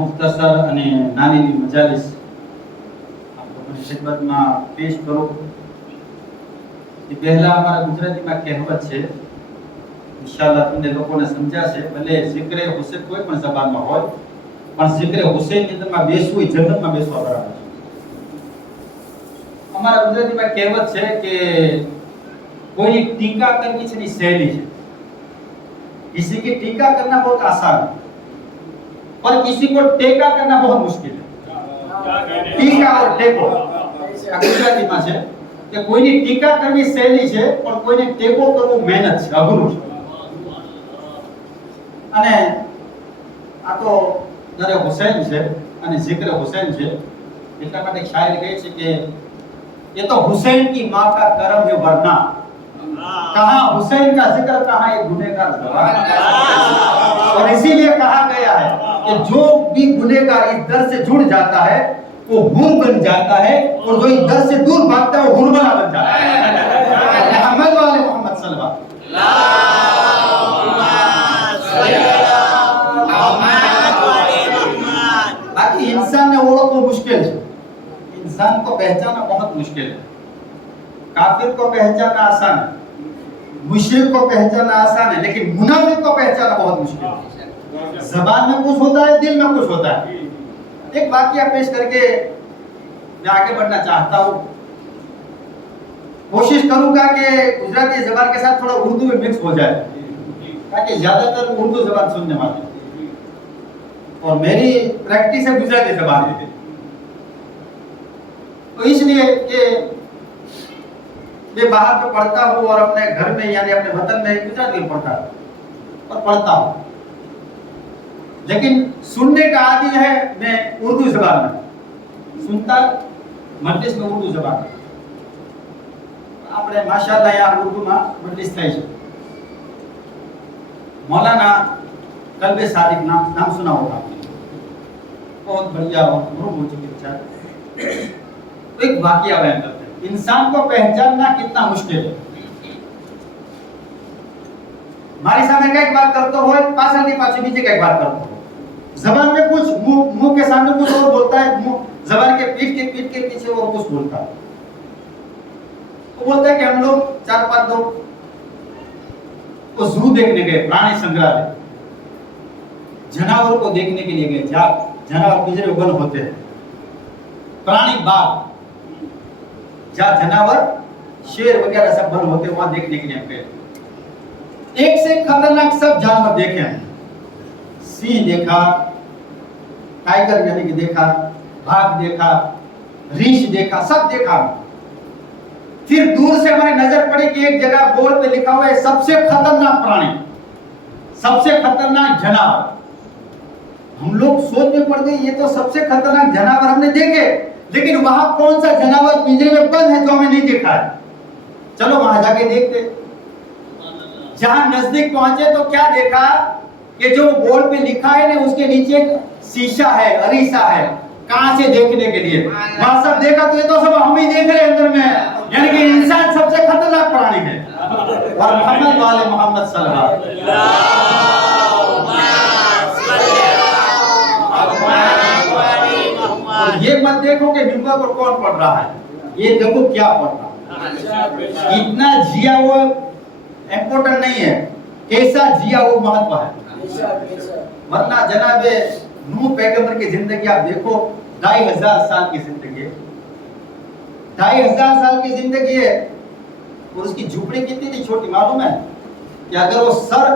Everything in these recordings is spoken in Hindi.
मुख्तसर અને નાની મજાલિસ આપણી ખિદમતમાં પેશ કરું. એ પહેલા અમારા ગુજરાતીમાં કહેવત છે, ઇન્શાઅલ્લાહ તમને લોકોને સમજાશે. ભલે zikre હુસૈન કોઈ પણ જબાનમાં હોય, પણ zikre હુસૈનની અંદરમાં બેસવું એ જન્નતમાં બેસવા બરાબર છે. અમારા ગુજરાતીમાં કહેવત છે કે कोई टीका करनी से सहेली है, किसी की टीका करना बहुत आसान है, पर किसी को टेका करना बहुत मुश्किल है. टीका और टेको गुजराती में है कि कोईनी टीका करनी सहेली है, पर कोईने टेको करવો મહેનત છે, અઘરું છે. અને આ તો દરે હુસૈન છે અને zikr હુસૈન છે, એટલા માટે શાયર કહે છે કે ये तो हुसैन की माँ का करम है, वरना कहाँ हुसैन का जिक्र, कहाँ एक गुनहगार जबान. और इसीलिए कहा गया है कि जो भी गुनहगार इस दर से जुड़ जाता है वो हुर बन जाता है, और जो इस दर से दूर भागता है वो हुरबला बन जाता है. मोहम्मद वाले मोहम्मद सल्लल्लाहु अलैहि वसल्लम. बाकी इंसान ने ओळखવું मुश्किल है, इंसान को पहचानना बहुत मुश्किल है. काफिर को पहचानना आसान है, मुशरिक को पहचानना आसान है, लेकिन मुनाफिक को पहचानना बहुत मुश्किल है. ज़बान में कुछ होता है, दिल में कुछ होता है. एक वाकया पेश करके मैं आगे बढ़ना चाहता हूँ. कोशिश करूंगा कि गुजराती ज़बान के साथ थोड़ा उर्दू में मिक्स हो जाए, ताकि ज्यादातर उर्दू ज़बान सुनने वाले, और मेरी प्रैक्टिस है गुजराती ज़बान की. तो इसलिए कि मैं बाहर पे पढ़ता हूँ और अपने घर में यानी अपने वतन में गुजराती में पढ़ता हूँ और पढ़ता हूँ, लेकिन सुनने का आदी है मैं उर्दू ज़बान में सुनता, मजलिस में उर्दू ज़बान. આપણે માશાઅલ્લાહ यहाँ उर्दू में मजलिस થાય છે. मौलाना कल्बे सादिक नाम सुना होगा, बहुत बढ़िया गुरु हो चुके विचार. एक वाकया बयान करते हैं. इंसान को पहचानना कितना मुश्किल है. मारी सामने कई बात करते हो, पाछळની पाछे बीजे कई बात करते हो. जबान में कुछ, मुंह के सामने कुछ और बोलता है, जबान के पीठ के पीछे और कुछ बोलता है. वो बोलता है कि हम लोग 4-5 लोग को जू देखने गए, प्राणी संग्रहालय, जानवर को देखने के लिए गए. जानवर पिंजरे में बंद होते हैं, प्राणी बाग जहाँ जानवर शेर वगैरह सब बंद होते वहां देखने के लिए गए. एक से खतरनाक सब जानवर देखे हैं. सिंह देखा, टाइगर यानी कि देखा, बाघ देखा, रीछ देखा, सब देखा. फिर दूर से हमारी नजर पड़ी कि एक जगह बोर्ड पे लिखा हुआ है सबसे खतरनाक प्राणी, सबसे खतरनाक जानवर. हम लोग सोच में पड़ गए ये तो सबसे खतरनाक जानवर हमने देखे, लेकिन वहां कौन सा जानवर पिंजरे में बंद है जो हमें नहीं देखा है? चलो वहां जाके देखते। जहां नजदीक पहुंचे तो क्या देखा कि जो बोर्ड पे लिखा है ना उसके नीचे एक शीशा है, अरीसा है, कहां से देखने के लिए। वहां सब देखा तो ये तो सब हम ही देख रहे हैं अंदर में, यानी कि इंसान सबसे खतरनाक प्राणी है। और मोहम्मद वाले मोहम्मद सल्लल्लाहु अलैहि वसल्लम। और ये मत देखो कि मिंबर पर कौन पढ़ रहा है, ये देखो क्या पढ़ रहा है। इतना जिया वो इम्पोर्टेंट नहीं है, कैसा जिया वो महत्व है। वरना जनाब नूह पैगंबर की जिंदगी आप देखो, 2500 साल की जिंदगी है, 2500 साल की जिंदगी है। और उसकी झुपड़ी कितनी थी छोटी मालूम है? कि अगर वो सर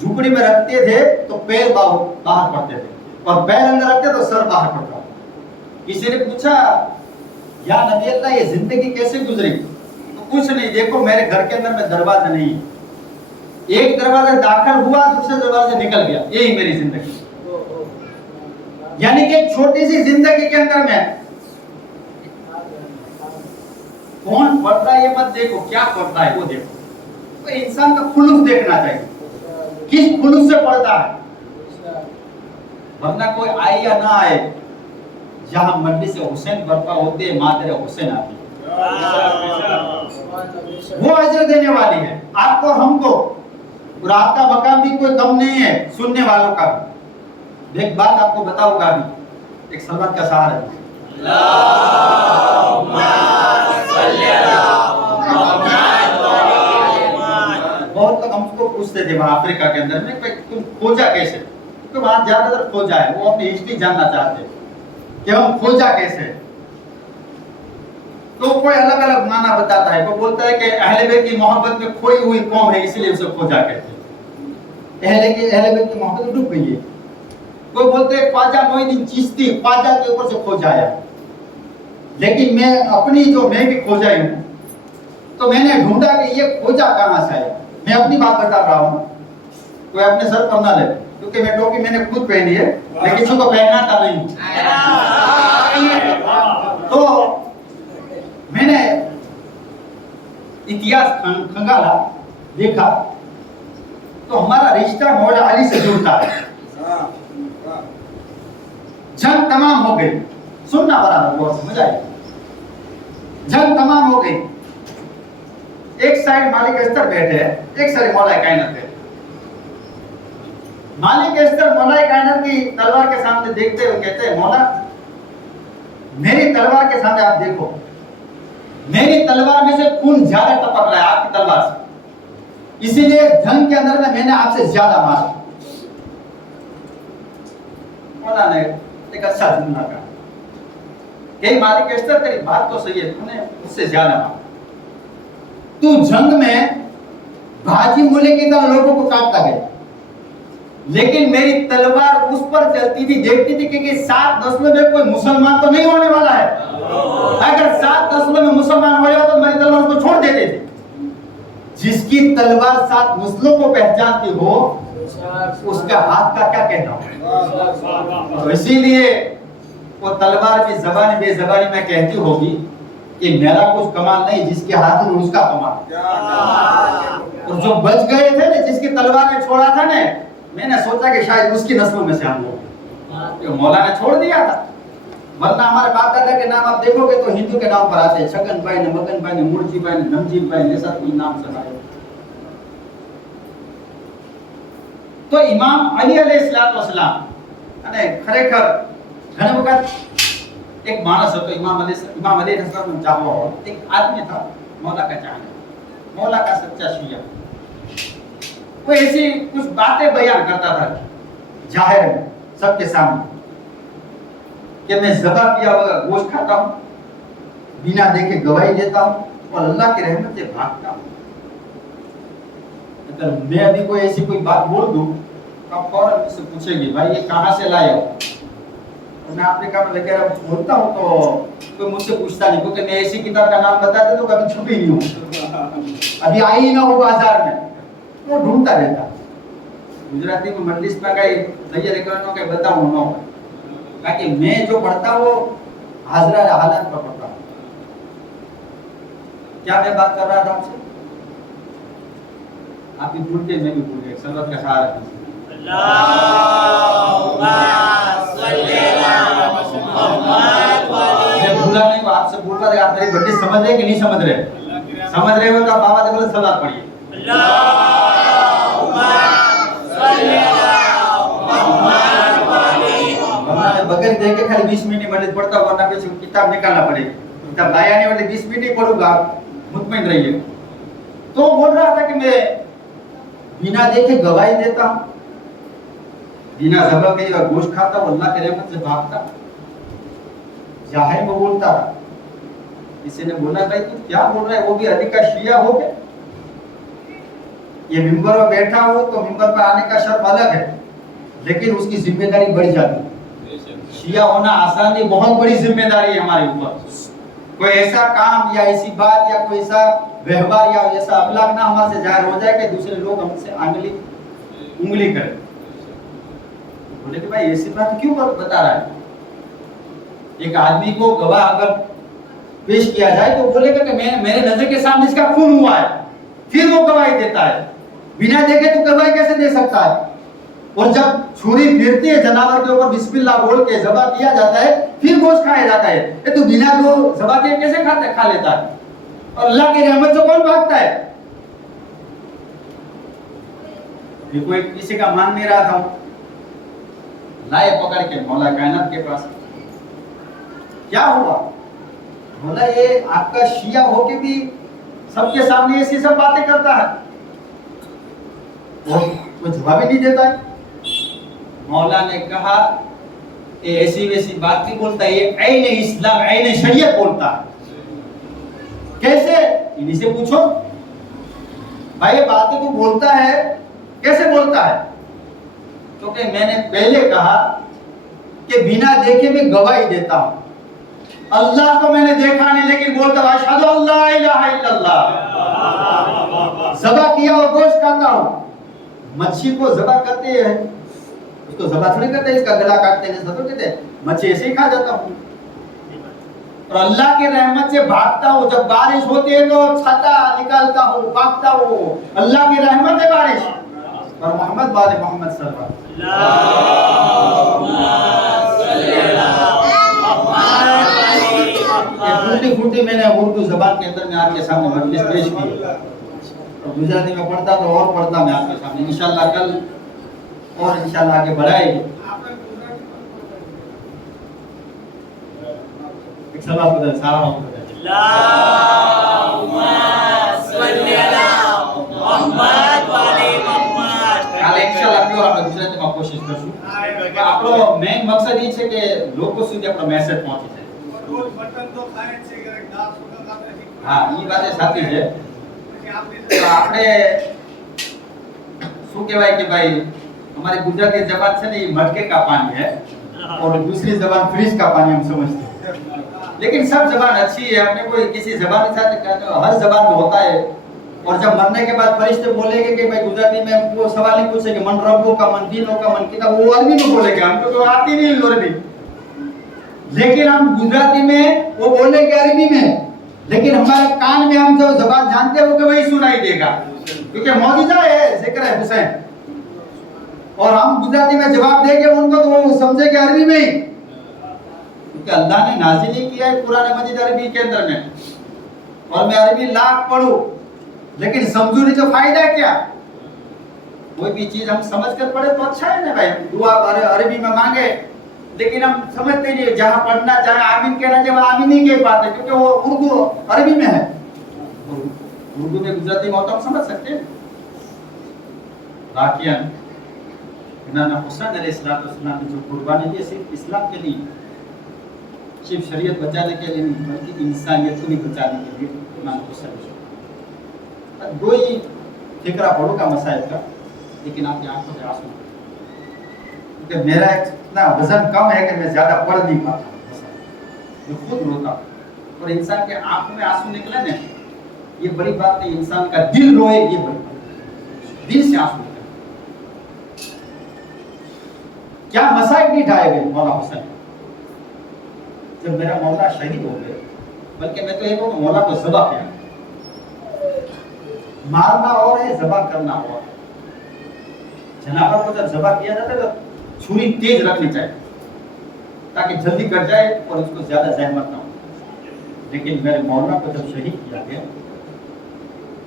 झुपड़ी में रखते थे तो पैर बाहर पड़ते थे, और पैर अंदर रखते तो सर बाहर पड़ता। किसी ने पूछा या नबी अल्लाह ये जिंदगी कैसे गुजरी? तो कुछ नहीं, देखो मेरे घर के अंदर में दरवाजा नहीं है, एक दरवाजा दाखिल हुआ दूसरे दरवाजे निकल गया, यही मेरी जिंदगी। यानी कि एक छोटी सी जिंदगी के अंदर में कौन पढ़ता है ये मत देखो, क्या पढ़ता है वो देखो। तो इंसान का खुलूस देखना चाहिए, किस खुलूस से पढ़ता है। वरना कोई आए या ना आए, जहां मंडी से हुसैन बर्पा होते है मादर हुसैन आती है, वो अजर देने वाली है आपको और हमको। और आपका मकाम भी कोई कम नहीं है, सुनने वालों का भी। एक बात आपको बताऊंगा अभी, एक सलमान का सहारा है। बहुत लोग हमको पूछते थे वहां अफ्रीका के अंदर में, तुम खोजा कैसे? तो वहां ज्यादातर खोजा है, वो अपनी हिस्ट्री जानना चाहते हैं कि हम खोजा कैसे। तो कोई अलग अलग माना बताता है, कोई बोलता है कि अहले बैत की मोहब्बत में खोई हुई कौम है इसलिए उसे खोजा कहते हैं, अहले बैत की मोहब्बत डूब गई है। कोई बोलते हैं ख्वाजा मोइनुद्दीन चिश्ती ख्वाजा के ऊपर से खोजा आया। लेकिन मैं अपनी जो मैं भी खोजा ही हूं, तो मैंने ढूंढा कि ये खोजा कहां से आया। मैं अपनी बात बता रहा हूं, कोई अपने सर पर ना ले, क्योंकि मैं टोपी मैंने खुद पहनी है, लेकिन किसी को पहनाता नहीं। तो मैंने इतिहास खंगाला, देखा तो हमारा रिश्ता मौला अली से जुड़ता है। जंग तमाम हो गई, सुनना बराबर बहुत समझ आई। जंग तमाम हो गई, एक साइड मालिक अस्तर बैठे हैं, एक साइड मौला कायनात बैठे। मालिक अस्तर मौला कायनात की तलवार के सामने देखते हुए कहते हैं, मौला मेरी तलवार के सामने आप देखो, मेरी तलवार में से खून ज्यादा टपक रहा है आपकी तलवार से, इसीलिए जंग के अंदर में मैंने आपसे ज्यादा मारा। मौला ने एक अच्छा जुमला कहा, हे मालिक अस्तर तेरी बात तो सही है, तूने उससे ज्यादा मारा। तू जंग में भाजी मूले की तरह लोगों को काटता गया, लेकिन मेरी तलवार उस पर चलती थी, देखती थी कि 7 नस्लों में कोई मुसलमान तो नहीं होने वाला है। अगर 7 नस्लों में मुसलमान हो जाए तो मेरी तलवार को छोड़ देते थे। जिसकी तलवार 7 नस्लों को पहचानती हो, उसका हाथ का क्या कहना हो। तो इसीलिए वो तलवार की जबानी बेजबानी में कहती होगी कि मेरा कुछ कमाल नहीं, जिसके हाथ में उसका कमाल। और जो बच गए थे ना, जिसकी तलवार में छोड़ा था ना, मैंने सोचा कि शायद उसकी नस्लों में से हम लोग, मौला ने छोड़ दिया था। वरना हमारे बाप दादा के नाम आप देखोगे तो हिंदू के नाम पर आते हैं, छगन भाई ने, मगन भाई ने, मुर्जी भाई ने, नमजीत भाई ने, ऐसा कोई नाम सुना है। तो इमाम अली अलैहिस्सलाम અને ખરેખર ઘણી વખત एक मानस હતો, इमाम अली अलैहिस्सलाम चाहवा हो, एक आदमी था मौला का चाहने, मौला का सच्चा शिया। वो ऐसी कुछ बातें बयान करता था जाहिर में सबके सामने कि मैं ज़बा किया हुआ गोश्त खाता हूँ, बिना देखे गवाही देता हूँ और अल्लाह की रहमत से भागता हूँ। अगर मैं अभी कोई ऐसी कोई बात बोल दूं तो आप फौरन मुझसे पूछेंगे भाई ये कहाँ से लाए हो। तो मैं अफ्रीका में लेकर बोलता हूँ तो कोई मुझसे पूछता नहीं, क्योंकि मैं ऐसी किताब का नाम बताते तो कभी छुपी नहीं हूँ, अभी आई ही ना हो बाजार में, तो ढूंढता रहता। गुजराती में मजलिस में कई तैयारी करनो के बताऊं न हो, ताकि मैं जो पढ़ता वो हाजरा हालात पर पढ़ता हूं। क्या मैं बात कर रहा था आपसे? आप भी भूल गए, मैं भी भूल गया। सर्वत का सहारा कीजिए। अल्लाहुम्मा सल्ली अला मुहम्मद वाली। मैं भूला नहीं, वो आपसे बोल रहा था। आप मेरी बड़ी समझ रहे कि नहीं समझ रहे? समझ रहे हो तो आप बाबा से बोले सलात पढ़िए। अल्लाहुम्मा सल्ली अला मुहम्मद वाली। वरना मैं बगैर देखे खाली 20 मिनट में पढ़ता हूं, वरना फिर किताब निकालना पड़ेगा। किताब लाया नहीं वाले 20 मिनट ही पढ़ूंगा, मुतमईन रहिए। तो बोल रहा था कि मैं बिना देखे गवाही देता हूं, बिना ज़बह के और गोश्त खाता हूं, अल्लाह के रहमत से भागता। जाहिर में बोलता था। किसी ने बोला भाई तू क्या बोल रहा है, वो भी अली का शिया हो गया? ये मिंबर पर बैठा हो तो मिंबर पर आने का शर्त अलग है, लेकिन उसकी जिम्मेदारी बढ़ जाती है। शिया होना आसान नहीं, बहुत बड़ी जिम्मेदारी है हमारे ऊपर। कोई ऐसा काम या ऐसी बात या कोई ऐसा व्यवहार या ऐसा अखलाक ना हमारे से जाहिर हो जाए कि दूसरे लोग हमसे उंगली करें। बोले कि भाई ऐसी बात क्यों बता रहा है? एक आदमी को गवाह अगर पेश किया जाए तो बोलेगा कि मेरे नजर के सामने इसका खून हुआ है, फिर वो गवाही देता है। बिना देखे तो गवाही कैसे दे सकता है? और जब छुरी फिरती है जानवर के ऊपर बिस्मिल्लाह बोल के ज़बह किया जाता है, फिर गोश्त खाया जाता है। ये तो बिना दो ज़बह के कैसे खा लेता है? और अल्लाह की रहमत से कौन भागता है? ये कोई किसी का मान नहीं रहा था, लाए पकड़ के मौला कायनात के पास। क्या हुआ? बोला ये आपका शिया होके भी सबके सामने ऐसी सब बातें करता है, और कोई जवाब ही नहीं देता है। मौला ने कहा ये ऐसी वैसी बात नहीं बोलता, ये ऐन इस्लाम ऐन शरीयत बोलता है। कैसे? इन्हीं से पूछो भाई, ये बातें तू बोलता है कैसे बोलता है? क्योंकि मैंने पहले कहा कि बिना देखे मैं गवाही देता हूं। अल्लाह को मैंने देखा नहीं, लेकिन बोलता हूं अशहदु अल्ला इलाहा इल्लल्लाह। ज़बह किया और गोश्त खाता हूं। मच्छी को ज़बह करते हैं, उसको ज़बह थोड़ी करते हैं, इसका गला काटते हैं, जैसा तो कहते हैं मच्छी ऐसे ही खा जाता हूं। और अल्लाह की रहमत से भागता हूं। जब बारिश होती है तो छाता निकालता हूं, भागता हूं। अल्लाह की रहमत है बारिश। और मोहम्मद वाले मोहम्मद सल्लल्लाहु अलैहि फूटी मैंने उर्दू जबान के अंदर में आपके सामने मजलिस पेश की, और गुजराती में पढ़ता तो और पढ़ता मैं आपके सामने इंशाल्लाह कल, और इंशाल्लाह आगे बढ़ाएंगे। एक सलाम बदल सारा अल्लाहुम्मा सल्ली अला मुहम्मद वाले मुहम्मद। કાલે ઇન્શાલ્લાહ પ્યોર આપણે ગુજરાતીમાં કોશિશ કરશું। આપણો મેઇન મકસદ એ છે કે લોકો સુધી આપણો મેસેજ પહોંચી જાય। રોજ બટન તો ખાય જ છે કે દાળ સુગંધ આપણે હા, ઈ વાત સાચી છે। તો આપણે શું કહેવાય કે ભાઈ हमारी गुजराती जबान से नहीं मटके का पानी है, और दूसरी जबान फ्रिज का पानी हम समझते हैं। लेकिन सब जबान अच्छी है, अपने कोई किसी जबान के साथ हर जबान में होता है। और जब मरने के बाद फरिश्ते बोलेंगे कि भाई गुजराती में वो सवाल नहीं पूछेंगे मन रब्बो का मन दीनों का मन किताब, वो अरबी में बोलेंगे, हमको तो आती नहीं अरबी, लेकिन हम गुजराती में वो बोलेंगे अरबी में, लेकिन हमारे कान में हम जो जबान जानते हैं वो वही सुनाई देगा, क्योंकि मौजूदा है जिक्र है हुसैन। और हम गुजराती में जवाब देंगे उनको तो वो समझेंगे अरबी में ही, क्योंकि अल्लाह ने नाज़िल ही किया है कुरान मजीद अरबी के अंदर में। और मैं अरबी लाख पढ़ूं लेकिन समझू नहीं तो फायदा क्या? कोई भी चीज हम समझ कर पढ़े तो अच्छा है ना भाई। दुआ अरबी में मांगे लेकिन हम समझते नहीं, जहाँ पढ़ना जहाँ आमीन कहना चाहिए वहाँ आमीन नहीं कह पाते, क्योंकि वो उर्दू अरबी में है। उर्दू में गुजराती में होता हम समझ सकते हैं। वाकियन इमाम हुसैन अलैहिस्सलाम ने जो कुर्बानी दी सिर्फ इस्लाम के लिए, सिर्फ शरीयत बचाने के लिए नहीं बल्कि इंसानियत को भी बचाने के लिए इमाम हुसैन। दो ही फिक्रा पढ़ो का मसाइल का, लेकिन आपकी आंखों से आंसू, क्योंकि मेरा इतना वजन कम है कि मैं ज्यादा पढ़ नहीं पाता, मैं खुद रोता। और इंसान के आंखों में आंसू निकले ना, ये बड़ी बात नहीं। इंसान का दिल रोए, ये बड़ी बात, दिल से आंसू निकले। क्या मसाइब नहीं ढाए गए मौला हुसैन। जब मेरा मौला शहीद हो गए, बल्कि मैं तो ये कहूँ मौला को ज़बह किया। मारना और है, ज़बह करना और है। जनावर को जब ज़बह किया जाता है तो छुरी तेज रखनी चाहिए ताकि जल्दी कट जाए और उसको ज्यादा जहमत ना हो। लेकिन मेरे मौला को जब शहीद किया गया,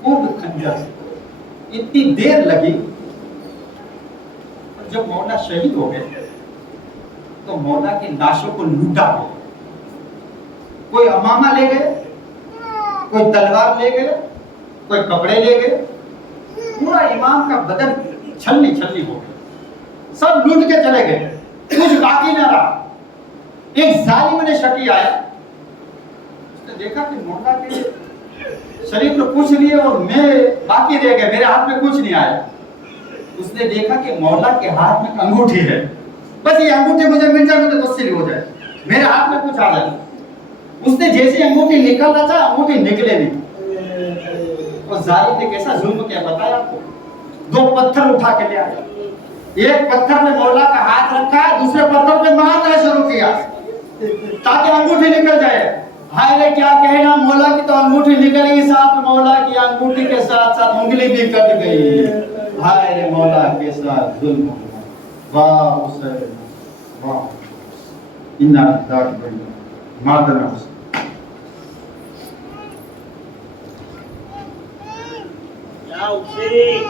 खूब खंजर से इतनी देर लगी। और जब मौला शहीद हो गए तो मौला की लाशों को लूटा गया। कोई अमामा ले गए, कोई तलवार ले गए, कोई कपड़े ले गए। पूरा इमाम का बदन छलनी छलनी हो गया, सब लूट के चले गए, कुछ बाकी ना रहा। एक जालिम ने शकी आया, उसने देखा कि मौला के शरीर में कुछ नहीं है और मैं बाकी रह गया, मेरे हाथ में कुछ नहीं आया। उसने देखा कि मौला के हाथ में अंगूठी है, बस ये अंगूठी मुझे मिल जाए तो तसल्ली हो जाए, मेरे हाथ में कुछ आ जाए। उसने जैसे अंगूठी निकालना था, अंगूठी निकले नहीं। और जालिम ने कैसा जुल्म किया बताया आपको। 2 पत्थर उठा के ले आया, एक पत्थर में मौला का हाथ रखा, दूसरे पत्थर पे मारना शुरू किया ताकि अंगूठी निकल जाए। हाय रे क्या कहना, मौला की तो अंगूठी निकली, साथ मौला की अंगूठी के साथ साथ उंगली भी कट गई। हाय रे मौला के साथ जुल्म हुआ। वाह हुसैन वाह, इन्ना लिल्लाहि व इन्ना मादना हुसैन। या हुसैन